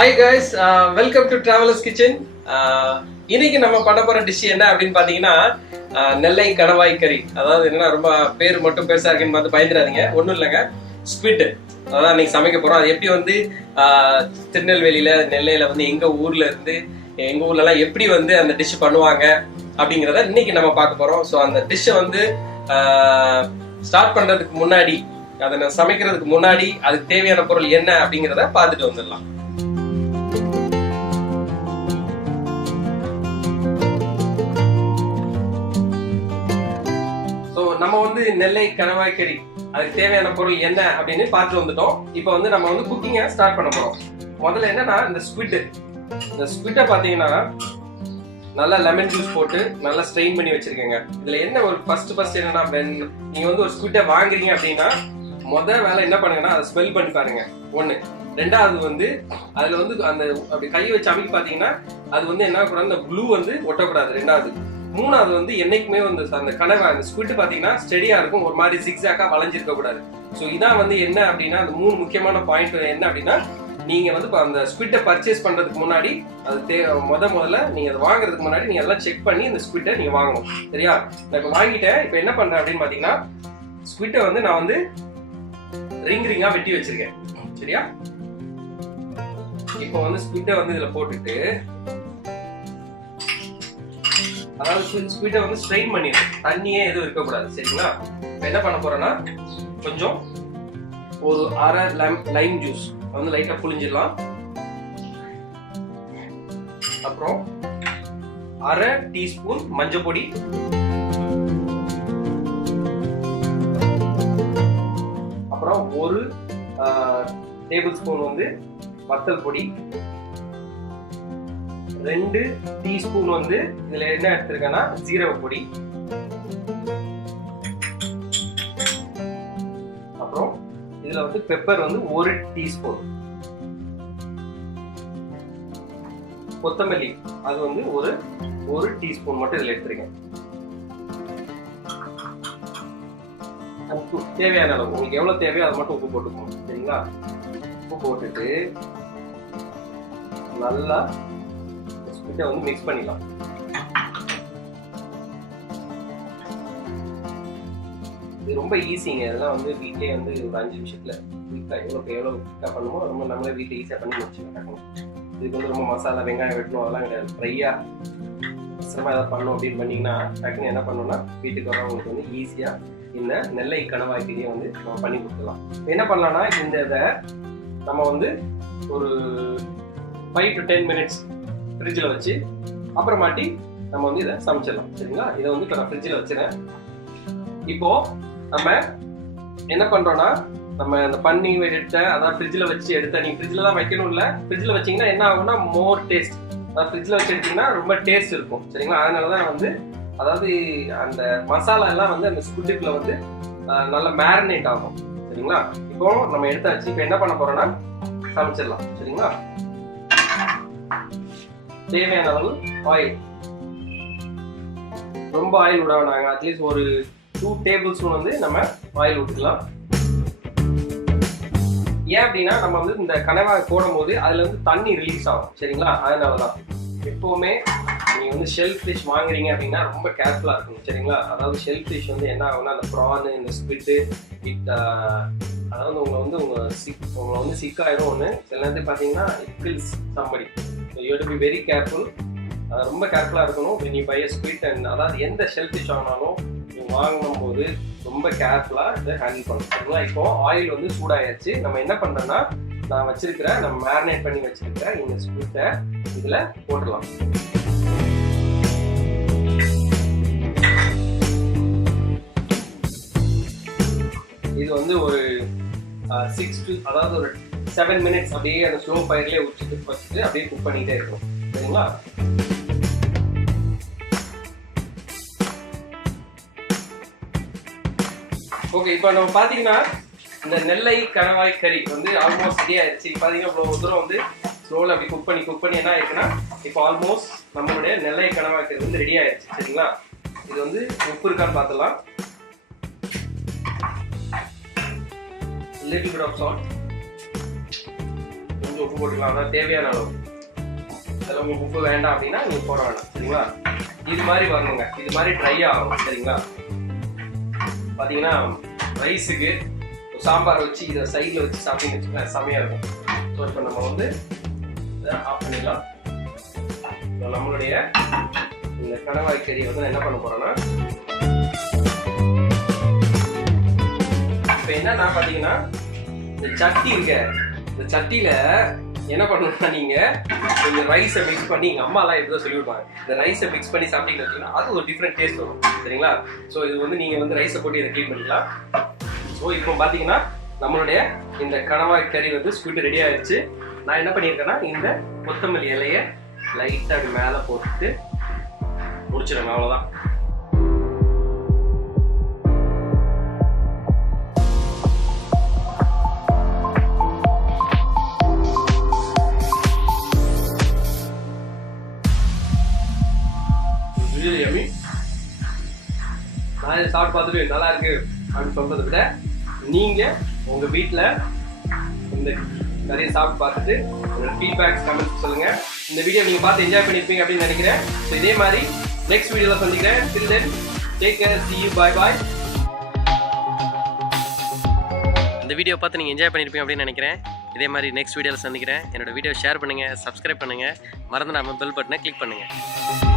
Hi guys, welcome to Traveler's Kitchen. இன்னைக்கு நம்ம பண்ண போற டிஷ் என்ன அப்படின்னு பாத்தீங்கன்னா நெல்லை கணவாய் கறி. அதாவது என்னன்னா ரொம்ப பேர் மட்டும் பெருசா இருக்குன்னு பார்த்து பயந்துடாதீங்க. ஒன்றும் இல்லைங்க, ஸ்குவிட். அதான் இன்னைக்கு சமைக்க போறோம். அது எப்படி வந்து திருநெல்வேலியில நெல்லையில வந்து எங்க ஊர்லலாம் எப்படி வந்து அந்த டிஷ் பண்ணுவாங்க அப்படிங்கிறத இன்னைக்கு நம்ம பார்க்க போறோம். ஸோ அந்த டிஷ்ஷை வந்து ஸ்டார்ட் பண்றதுக்கு முன்னாடி, அதை நான் சமைக்கிறதுக்கு முன்னாடி அதுக்கு தேவையான பொருள் என்ன அப்படிங்கிறத பார்த்துட்டு வந்துடலாம். நம்ம வந்து நெல்லை கணவாய் கறி அதுக்கு தேவையான பொருள் என்ன அப்படின்னு பார்த்துட்டு வந்துட்டோம். இப்போ வந்து நம்ம வந்து குக்கிங்கை ஸ்டார்ட் பண்ண போறோம். முதல்ல என்னன்னா இந்த ஸ்குவிட்டை பார்த்தீங்கன்னா நல்லா லெமன் ஜூஸ் போட்டு நல்லா ஸ்ட்ரெயின் பண்ணி வச்சிருக்கேங்க. இதுல என்ன ஒரு ஃபர்ஸ்ட் என்னன்னா, நீங்க வந்து ஒரு ஸ்குவிட்டை வாங்குறீங்க அப்படின்னா முதல் வேலை என்ன பண்ணுங்கன்னா அதை ஸ்மெல் பண்ணி பாருங்க. ஒண்ணு. ரெண்டாவது வந்து அதுல வந்து அந்த அப்படி கை வச்சு அமைக்க பாத்தீங்கன்னா அது வந்து என்ன கூடாது, அந்த ப்ளூ வந்து ஒட்டக்கூடாது. ரெண்டாவது. மூணாவது வந்து என்னைக்குமே வந்து அந்த கனவை அந்த ஸ்குவிட் பாத்தீங்கன்னா ஸ்டெடியா இருக்கும், ஒரு மாதிரி சிக்ஸாக்கா வளைஞ்சிருக்க கூடாது. ஸோ இதான் வந்து என்ன அப்படின்னா அந்த மூணு முக்கியமான பாயிண்ட் என்ன அப்படின்னா, நீங்க வந்து அந்த ஸ்குவிட்டை பர்ச்சேஸ் பண்றதுக்கு முன்னாடி அது முதல்ல நீங்க அதை வாங்குறதுக்கு முன்னாடி நீங்க எல்லாம் செக் பண்ணி இந்த ஸ்குவிட்டை நீங்க வாங்கணும். சரியா? நான் இப்ப வாங்கிட்டேன். இப்ப என்ன பண்றேன் அப்படின்னு பாத்தீங்கன்னா, ஸ்குவிட்டை வந்து நான் வந்து ரிங்கா வெட்டி வச்சிருக்கேன். சரியா? இப்போ வந்து ஸ்குவிட்டை வந்து இதுல போட்டுட்டு, அதாவது ஸ்குவிட்டை வந்து ஸ்ட்ரெயின் பண்ணிடணும், தண்ணியே எதுவும் இருக்கக்கூடாது. சரிங்களா? இப்போ என்ன பண்ண போறேன்னா, கொஞ்சம் ஒரு அரை லைம் ஜூஸ் வந்து லைட்டா புளிஞ்சிடலாம். அப்புறம் அரை டீஸ்பூன் மஞ்சள் பொடி, அப்புறம் ஒரு டேபிள் ஸ்பூன் வந்து வத்தல் பொடி, 2 டீஸ்பூன் வந்து இதுல என்ன எடுத்திருக்கேன்னா ஜீரக பொடி, அப்புறம் இதுல வந்து பெப்பர் வந்து 1 டீஸ்பூன், கொத்தமல்லி அது வந்து ஒரு டீஸ்பூன் மட்டும் இதுல எடுத்திருக்கேன். உப்பு தேவையான அளவு, உங்களுக்கு எவ்வளவு தேவையோ அது மட்டும் உப்பு போட்டுக்கோங்க. சரிங்களா? உப்பு போட்டுட்டு நல்லா இதை வந்து மிக்ஸ் பண்ணிடலாம். இது ரொம்ப ஈஸிங்க. இதெல்லாம் வந்து வீட்லயே வந்து ஒரு 5 நிமிஷத்துல குயிக்கா எவ்வளவு குயிக்கா பண்ணுமோ ரொம்ப நம்மளே வீட்டில் ஈஸியா பண்ணி வச்சுக்கலாம். இதுக்கு வந்து ரொம்ப மசாலா வெங்காயம் வெட்டணும் அதெல்லாம் கிடையாது. ஃப்ரையா அவசரமா ஏதாவது பண்ணணும் அப்படின்னு பண்ணீங்கன்னா டக்குன்னு என்ன பண்ணணும்னா வீட்டுக்கு வரவங்களுக்கு வந்து ஈஸியா இந்த நெல்லை கணவாய் கறியை வந்து நம்ம பண்ணி கொடுத்துடலாம். என்ன பண்ணலாம்னா, இந்த இதை நம்ம வந்து ஒரு 5 to 10 minutes ஃப்ரிட்ஜில் வச்சு அப்புறமாட்டி நம்ம வந்து இதை சமைச்சிடலாம். சரிங்களா? இதை வந்து இப்போ நான் ஃப்ரிட்ஜில் வச்சுறேன். இப்போ நம்ம என்ன பண்றோம்னா, நம்ம அந்த பண்ணி அதான் ஃப்ரிட்ஜில் வச்சு எடுத்த, நீங்க ஃப்ரிட்ஜில் தான் வைக்கணும் இல்லை, ஃப்ரிட்ஜில் வச்சீங்கன்னா என்ன ஆகும்னா மோர் டேஸ்ட். அதாவது ஃப்ரிட்ஜில் வச்சு எடுத்தீங்கன்னா ரொம்ப டேஸ்ட் இருக்கும். சரிங்களா? அதனாலதான் வந்து அதாவது அந்த மசாலா எல்லாம் வந்து அந்த ஸ்குவிட்டுக்குள்ள வந்து நல்லா மேரினேட் ஆகும். சரிங்களா? இப்போ நம்ம எடுத்தாச்சு. இப்போ என்ன பண்ண போறோம்னா சமைச்சிடலாம். சரிங்களா? தேவையான அளவு ஆயில், ரொம்ப ஆயில் விட வேணாங்க. அட்லீஸ்ட் ஒரு 2 டேபிள் ஸ்பூன் வந்து நம்ம ஆயில் விட்டுக்கலாம். ஏன் அப்படின்னா நம்ம வந்து இந்த கணவாய் போடும் போது அதுல வந்து தண்ணி ரிலீஸ் ஆகும். சரிங்களா? அதனாலதான் எப்பவுமே நீங்க வந்து ஷெல் ஃபிஷ் வாங்குறீங்க அப்படின்னா ரொம்ப கேர்ஃபுல்லா இருக்கணும். சரிங்களா? அதாவது ஷெல் ஃபிஷ் வந்து என்ன ஆகும்னா, அந்த ப்ரான், இந்த ஸ்குவிட், அதாவது உங்களை வந்து சிக்காயிரும். ஒன்று சில நேரத்தில் பார்த்தீங்கன்னா it kills somebody. You have to be very careful. ரொம்ப கேர்ஃபுல்லா இருக்கணும் when you buy a squid. and அதாவது எந்த ஷெல் ஃபிஷ் வாங்கினாலும் நீங்க வாங்கும் போது ரொம்ப கேர்ஃபுல்லா இதை ஹேண்டில் பண்ணணும். சரிங்களா? இப்போ ஆயில் வந்து சூடாயிருச்சு. நம்ம என்ன பண்றோம்னா, நான் நம்ம மேரினேட் பண்ணி வச்சிருக்கிற இந்த ஸ்குவிட்டை இதுல போட்டுடலாம். இது வந்து ஒரு 7 minutes அப்படியே அந்த ஸ்லோ ஃபயர்லயே வச்சுட்டு அப்படியே குக் பண்ணிட்டே இருக்கும். சரிங்களா? ஓகே, இப்போ நம்ம பாத்தீங்கன்னா இந்த நெல்லை கணவாய் கறி வந்து ஆல்மோஸ்ட் ரெடி ஆயிடுச்சு. பாத்தீங்கன்னா இவ்வளவு தூரம் வந்து ஸ்லோல அப்படி குக் பண்ணி என்ன ஆயிடுச்சுன்னா, இப்போ ஆல்மோஸ்ட் நம்மளுடைய நெல்லை கணவாய் கறி வந்து ரெடி ஆயிடுச்சு. சரிங்களா? இது வந்து உப்பு இருக்கான்னு பார்த்துலாம். little bit of salt, கொஞ்சம் உப்பு போட்டுக்கலாம், அதான் தேவையான அளவு. அதெல்லாம் உங்களுக்கு உப்பு வேண்டாம் அப்படின்னா நீங்கள் போட வேண்டாம். சரிங்களா? இது மாதிரி வரணுங்க, இது மாதிரி ட்ரை ஆகணும். சரிங்களா? பார்த்தீங்கன்னா ரைஸுக்கு சாம்பார் வச்சு இதை சைடில் வச்சு சாப்பிட்டீங்கன்னு வச்சுக்கோங்களேன், செமையாக இருக்கும். ஸோ இப்போ நம்ம வந்து இதை ஆஃப் பண்ணிடலாம். நம்மளுடைய இந்த கணவாய் கறி வந்து நான் என்ன பண்ண போறேன்னா, இப்போ என்னன்னா பார்த்தீங்கன்னா இந்த சட்டி இருக்க, இந்த சட்டியில என்ன பண்ணணும்னா நீங்க கொஞ்சம் ரைஸை மிக்ஸ் பண்ணி, எங்கள் அம்மாலாம் எப்படிதான் சொல்லி விடுவாங்க, இந்த ரைஸை மிக்ஸ் பண்ணி சாப்பிட்டீங்கன்னு வச்சுக்கோங்கன்னா அது ஒரு டிஃப்ரெண்ட் டேஸ்ட் வரும். சரிங்களா? ஸோ இது வந்து நீங்கள் வந்து ரைஸை போட்டு இதை க்ளீன் பண்ணிக்கலாம். ஸோ இப்போ பார்த்தீங்கன்னா நம்மளுடைய இந்த கணவாய் கறி வந்து ஸ்குவிட் ரெடி ஆயிடுச்சு. நான் என்ன பண்ணியிருக்கேன்னா இந்த கொத்தமல்லி இலையை லைட்டாக அப்படி மேலே போட்டுட்டு முடிச்சிடுங்க, அவ்வளோதான். நான் இதை சாப்பிட்டு பார்த்துட்டு நல்லா இருக்கு அப்படின்னு சொல்றதை விட நீங்கள் உங்கள் வீட்டில் இந்த நிறைய சாப்பிட்டு பார்த்துட்டு உங்களோட ஃபீட்பேக்ஸ் கமெண்ட்ஸ் சொல்லுங்கள். இந்த வீடியோ நீங்கள் பார்த்து என்ஜாய் பண்ணியிருப்பீங்க அப்படின்னு நினைக்கிறேன். ஸோ இதே மாதிரி நெக்ஸ்ட் வீடியோவில் சந்திக்கிறேன். Till then, take care, see you, bye bye. இந்த வீடியோ பார்த்து நீங்கள் என்ஜாய் பண்ணியிருப்பீங்க அப்படின்னு நினைக்கிறேன். இதே மாதிரி நெக்ஸ்ட் வீடியோவில் சந்திக்கிறேன். என்னோட வீடியோ ஷேர் பண்ணுங்கள், சப்ஸ்கிரைப் பண்ணுங்கள், மறந்துடாமல் பெல் பட்டனை கிளிக் பண்ணுங்கள்.